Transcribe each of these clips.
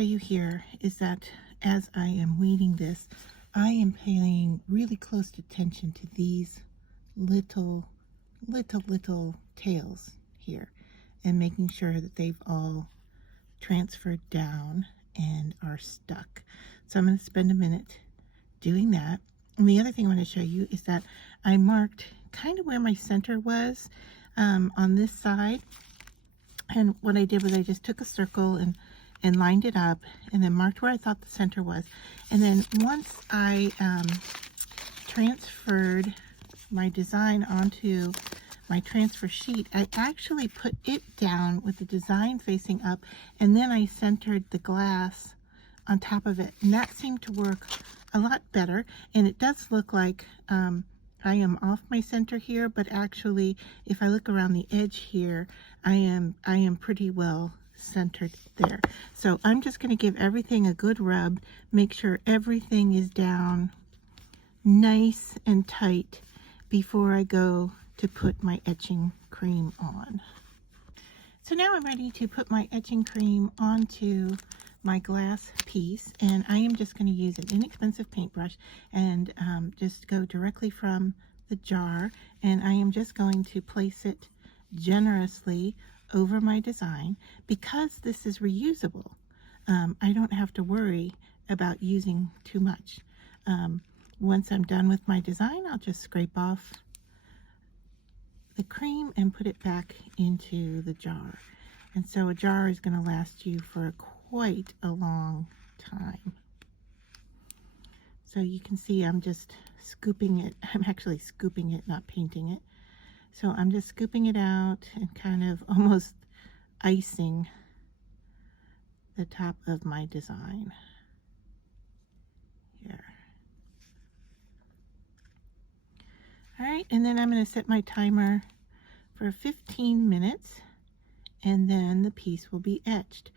show you here is that as I am weeding this, I am paying really close attention to these little tails here and making sure that they've all transferred down and are stuck. So I'm going to spend a minute doing that. And the other thing I want to show you is that I marked kind of where my center was on this side. And what I did was I just took a circle and lined it up and then marked where I thought the center was. And then once I transferred my design onto my transfer sheet, I actually put it down with the design facing up, and then I centered the glass on top of it. And that seemed to work a lot better. And it does look like I am off my center here, but actually if I look around the edge here, I am pretty well centered there. So I'm just going to give everything a good rub, make sure everything is down nice and tight before I go to put my etching cream on. So now I'm ready to put my etching cream onto my glass piece, and I am just going to use an inexpensive paintbrush and just go directly from the jar, and I am just going to place it generously over my design. Because this is reusable, I don't have to worry about using too much. Once I'm done with my design, I'll just scrape off the cream and put it back into the jar. And so a jar is going to last you for quite a long time. So you can see I'm just scooping it. I'm actually scooping it, not painting it. So I'm just scooping it out and kind of almost icing the top of my design here. All right, and then I'm going to set my timer for 15 minutes, and then the piece will be etched.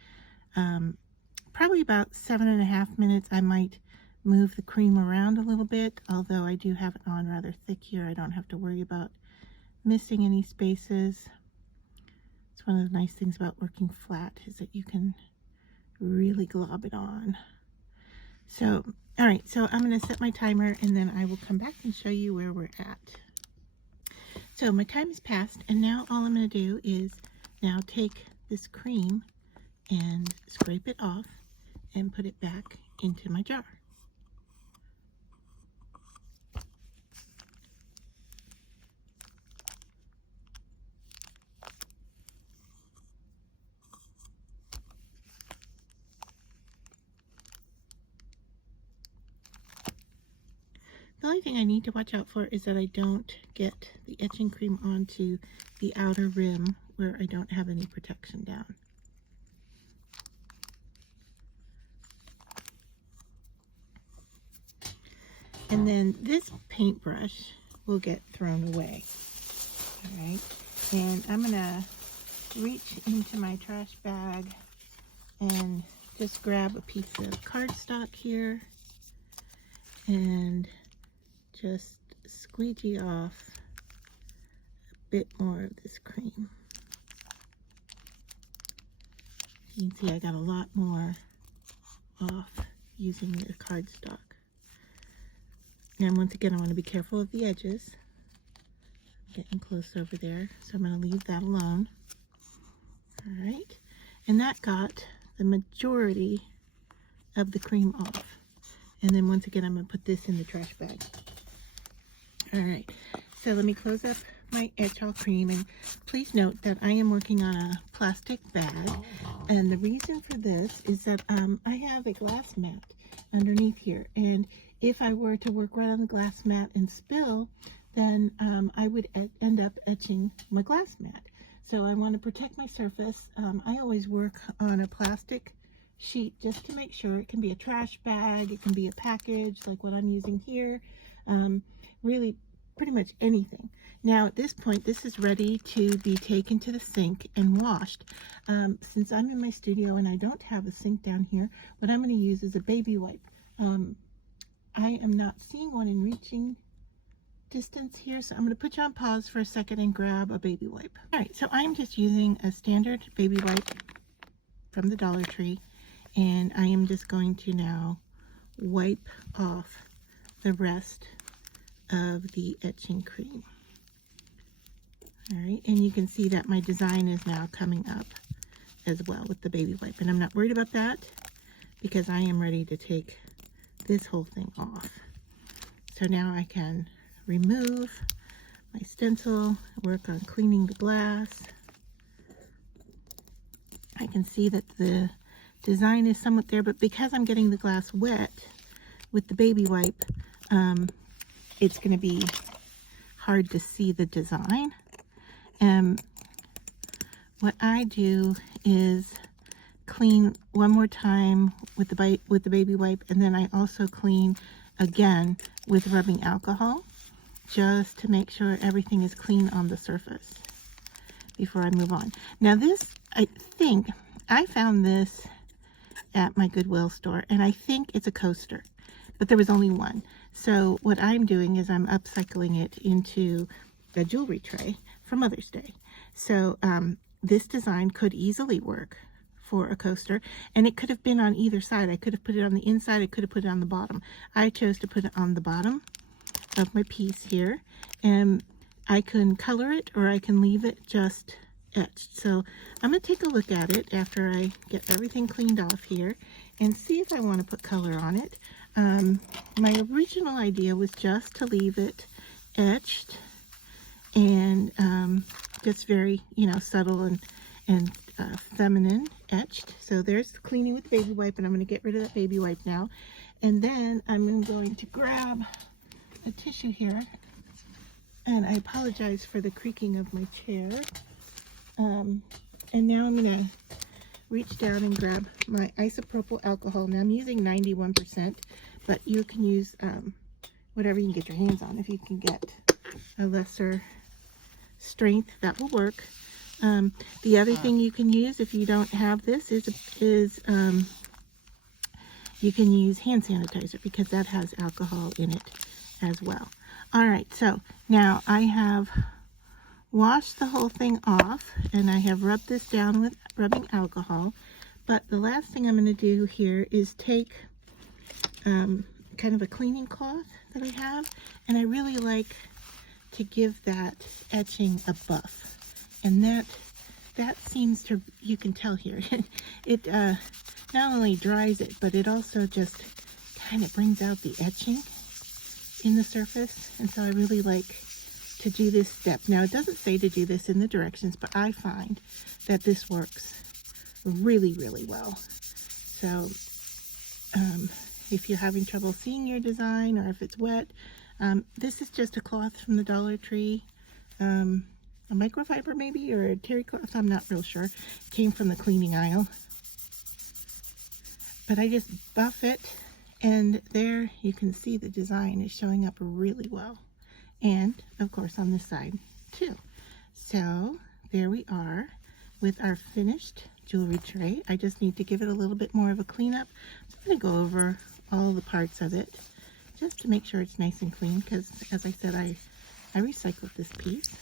Probably about 7.5 minutes. I might move the cream around a little bit, although I do have it on rather thick here. I don't have to worry about missing any spaces. It's one of the nice things about working flat is that you can really glob it on. So, all right, so I'm going to set my timer and then I will come back and show you where we're at. So my time has passed, and now all I'm going to do is now take this cream and scrape it off and put it back into my jar. The only thing I need to watch out for is that I don't get the etching cream onto the outer rim where I don't have any protection down. And then this paintbrush will get thrown away. All right, and I'm gonna reach into my trash bag and just grab a piece of cardstock here and just squeegee off a bit more of this cream. You can see I got a lot more off using the cardstock. And once again, I want to be careful of the edges. Getting close over there, so I'm going to leave that alone. All right, and that got the majority of the cream off. And then once again, I'm going to put this in the trash bag. All right, so let me close up my etchall cream, and please note that I am working on a plastic bag, and the reason for this is that I have a glass mat underneath here, and if I were to work right on the glass mat and spill, then I would end up etching my glass mat. So I want to protect my surface. I always work on a plastic sheet just to make sure. It can be a trash bag, it can be a package like what I'm using here, really pretty much anything. Now at this point, this is ready to be taken to the sink and washed. Since I'm in my studio and I don't have a sink down here, what I'm going to use is a baby wipe. I am not seeing one in reaching distance here, so I'm going to put you on pause for a second and grab a baby wipe. All right, so I'm just using a standard baby wipe from the Dollar Tree, And I am just going to now wipe off the rest of the etching cream. All right, and you can see that my design is now coming up as well with the baby wipe. And I'm not worried about that because I am ready to take this whole thing off. So now I can remove my stencil, work on cleaning the glass. I can see that the design is somewhat there, but because I'm getting the glass wet with the baby wipe, it's going to be hard to see the design. What I do is clean one more time with the baby wipe, and then I also clean again with rubbing alcohol, just to make sure everything is clean on the surface before I move on. Now this, I think, I found this at my Goodwill store, and I think it's a coaster, but there was only one. So what I'm doing is I'm upcycling it into a jewelry tray for Mother's Day. So this design could easily work for a coaster, and it could have been on either side. I could have put it on the inside, I could have put it on the bottom. I chose to put it on the bottom of my piece here, and I can color it or I can leave it just etched. So I'm going to take a look at it after I get everything cleaned off here and see if I want to put color on it. My original idea was just to leave it etched and just very, you know, subtle and feminine etched. So there's the cleaning with the baby wipe, and I'm going to get rid of that baby wipe now. And then I'm going to grab a tissue here, and I apologize for the creaking of my chair. And now I'm going to reach down and grab my isopropyl alcohol. Now I'm using 91%, but you can use whatever you can get your hands on. If you can get a lesser strength, that will work. The other thing you can use if you don't have this is you can use hand sanitizer, because that has alcohol in it as well. All right, so now I have washed the whole thing off, and I have rubbed this down with rubbing alcohol. But the last thing I'm going to do here is take kind of a cleaning cloth that I have, and I really like to give that etching a buff. And that seems to, you can tell here, it not only dries it, but it also just kind of brings out the etching in the surface. And so I really like to do this step. Now it doesn't say to do this in the directions, but I find that this works really, really well. So if you're having trouble seeing your design, or if it's wet, this is just a cloth from the Dollar Tree, a microfiber maybe, or a terry cloth, I'm not real sure. It came from the cleaning aisle. But I just buff it, and there you can see the design is showing up really well. And of course on this side too. So there we are with our finished jewelry tray. I just need to give it a little bit more of a cleanup. I'm going to go over all the parts of it just to make sure it's nice and clean, because as I said, I recycled this piece.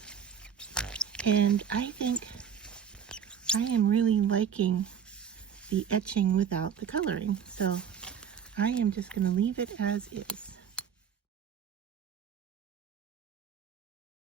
And I think I am really liking the etching without the coloring. So I am just going to leave it as is.